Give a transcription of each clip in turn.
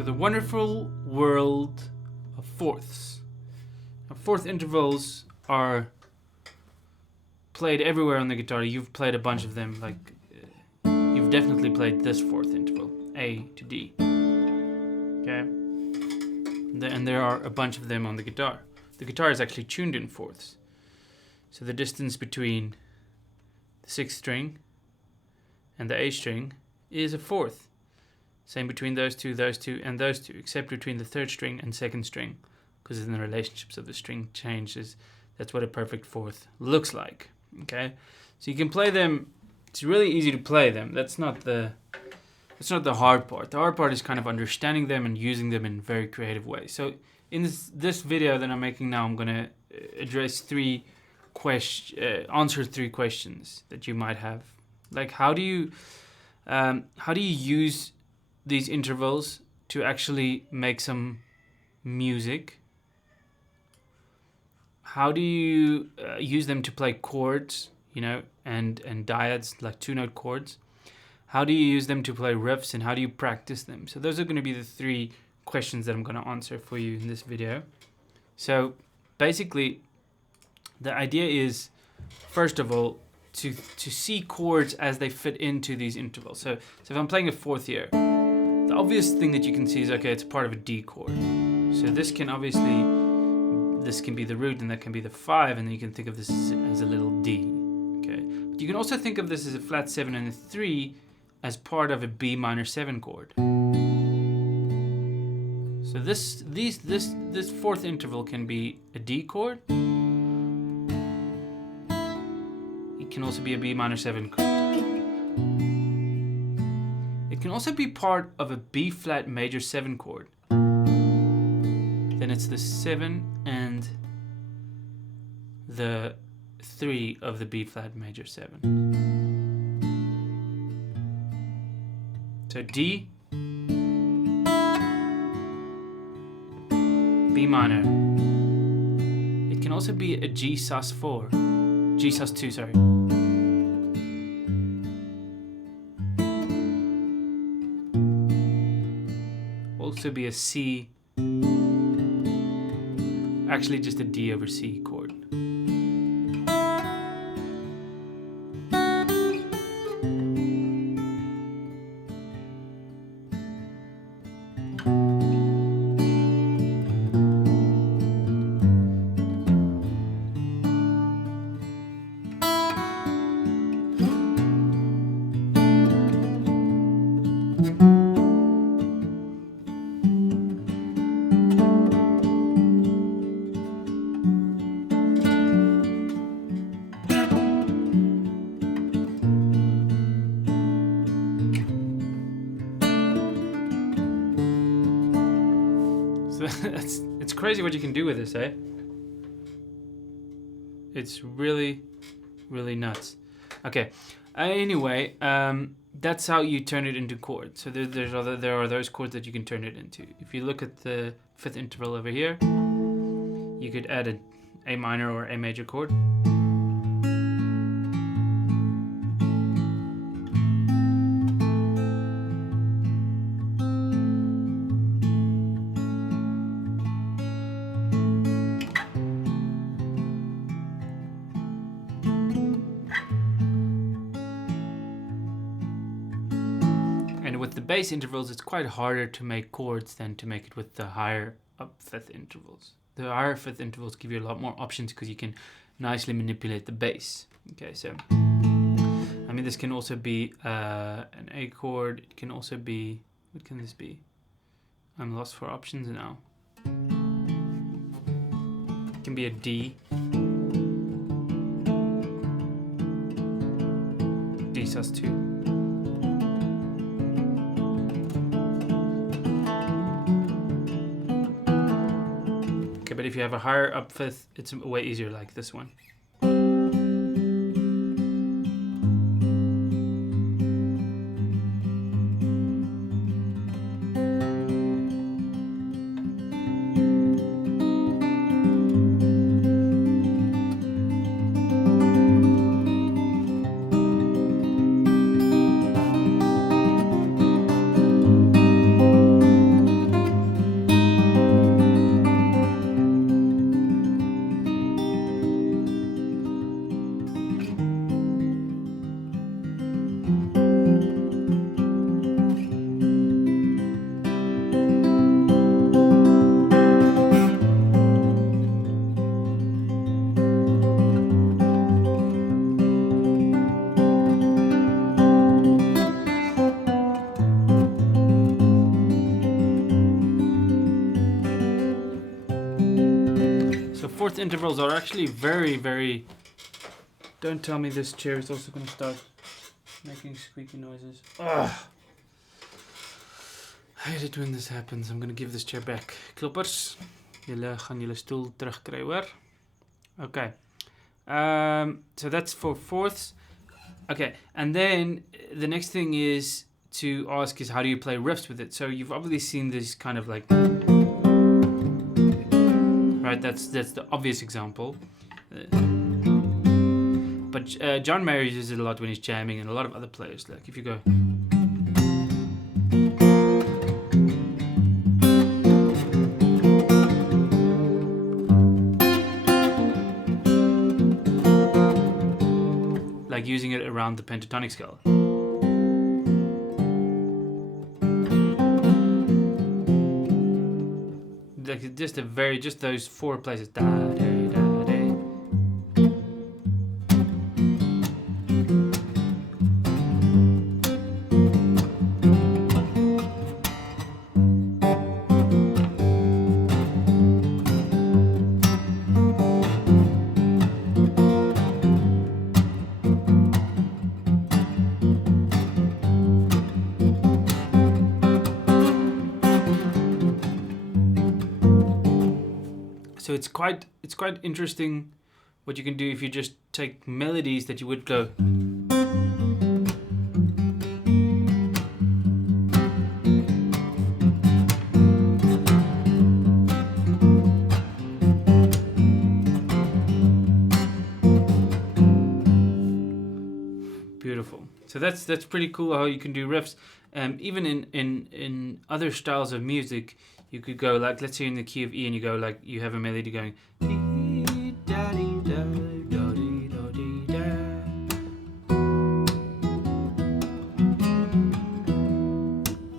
So the wonderful world of fourths. Now, fourth intervals are played everywhere on the guitar. You've played a bunch of them. Like you've definitely played this fourth interval, A to D. Okay, and there are a bunch of them on the guitar. The guitar is actually tuned in fourths. So the distance between the 6th string and the A string is a fourth. Same between those two, and those two, except between the 3rd string and 2nd string, because in the relationships of the string changes, that's what a perfect fourth looks like. Okay, so you can play them. It's really easy to play them. That's not the hard part. The hard part is kind of understanding them and using them in very creative ways. So in this video that I'm making now, I'm gonna address answer three questions that you might have. Like how do you use these intervals to actually make some music? How do you use them to play chords, you know, and dyads, like 2-note chords? How do you use them to play riffs, and how do you practice them? So those are going to be the 3 questions that I'm going to answer for you in this video. So basically, the idea is, first of all, to see chords as they fit into these intervals. So if I'm playing a fourth here, the obvious thing that you can see is, okay, it's part of a D chord. So this can be the root, and that can be the 5, and then you can think of this as a little D. Okay, but you can also think of this as a flat 7 and a 3 as part of a B minor 7 chord. So this fourth interval can be a D chord. It can also be a B minor 7 chord. It can also be part of a B flat major 7 chord. Then it's the 7 and the 3 of the B flat major 7. So D, B minor. It can also be a G sus2, sorry. Also be a C, actually just a D over C chord. It's crazy what you can do with this, eh? It's really, really nuts. Okay. Anyway, that's how you turn it into chords. So there are those chords that you can turn it into. If you look at the 5th interval over here, you could add an A minor or A major chord. With the bass intervals, it's quite harder to make chords than to make it with the higher up 5th intervals. The higher 5th intervals give you a lot more options because you can nicely manipulate the bass. Okay, so I mean, this can also be an A chord. It can also be, what can this be? I'm lost for options now. It can be a D, D sus2. But if you have a higher up 5th, it's way easier, like this one. fourth intervals are actually very, very... Don't tell me this chair is also going to start making squeaky noises. Ugh. I hate it when this happens. I'm going to give this chair back. Kloppers, julle gaan julle stoel terugkry, hoor? Okay. So that's for fourths. Okay, and then the next thing is to ask is how do you play riffs with it? So you've obviously seen this kind of like... Right, that's the obvious example. But John Mayer uses it a lot when he's jamming, and a lot of other players. Like if you go... Like using it around the pentatonic scale. Like just those four places. Da, da, da, da. So it's quite interesting what you can do if you just take melodies that you would go. Beautiful. So that's pretty cool how you can do riffs. Even in other styles of music, you could go like, let's say in the key of E, and you go like, you have a melody going.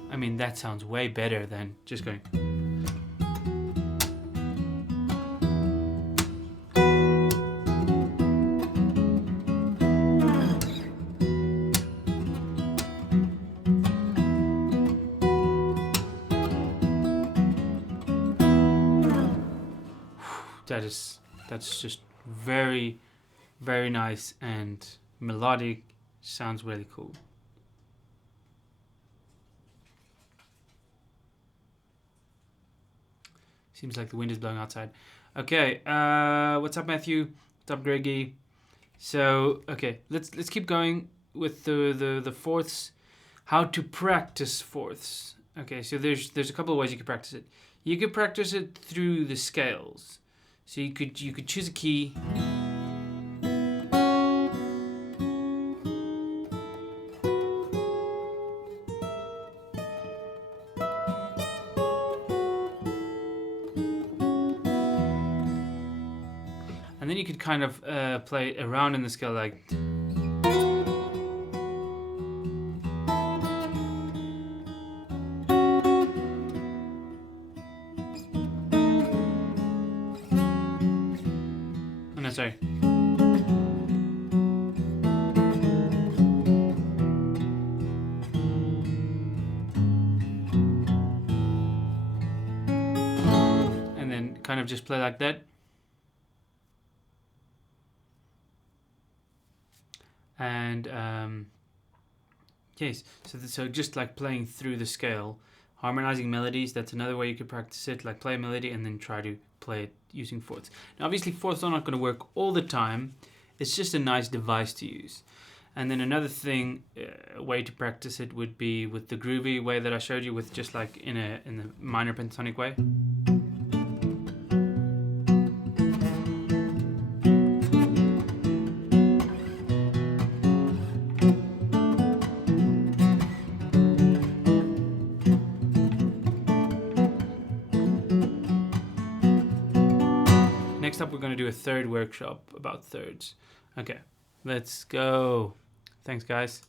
I mean, that sounds way better than just going. That's just very, very nice and melodic. Sounds really cool. Seems like the wind is blowing outside. Okay, what's up, Matthew? What's up, Greggy? So, okay, let's keep going with the fourths. How to practice fourths. Okay, so there's a couple of ways you can practice it. You could practice it through the scales. So you could choose a key. And then you could kind of play around in the scale like. Sorry. And then kind of just play like that. And yes, so just like playing through the scale, harmonizing melodies. That's another way you could practice it. Like play a melody and then try to play it using fourths. Now obviously fourths are not going to work all the time. It's just a nice device to use. And then another thing, a way to practice it would be with the groovy way that I showed you, with just like in the minor pentatonic way. Next up, we're going to do a third workshop about thirds. Okay, let's go. Thanks, guys.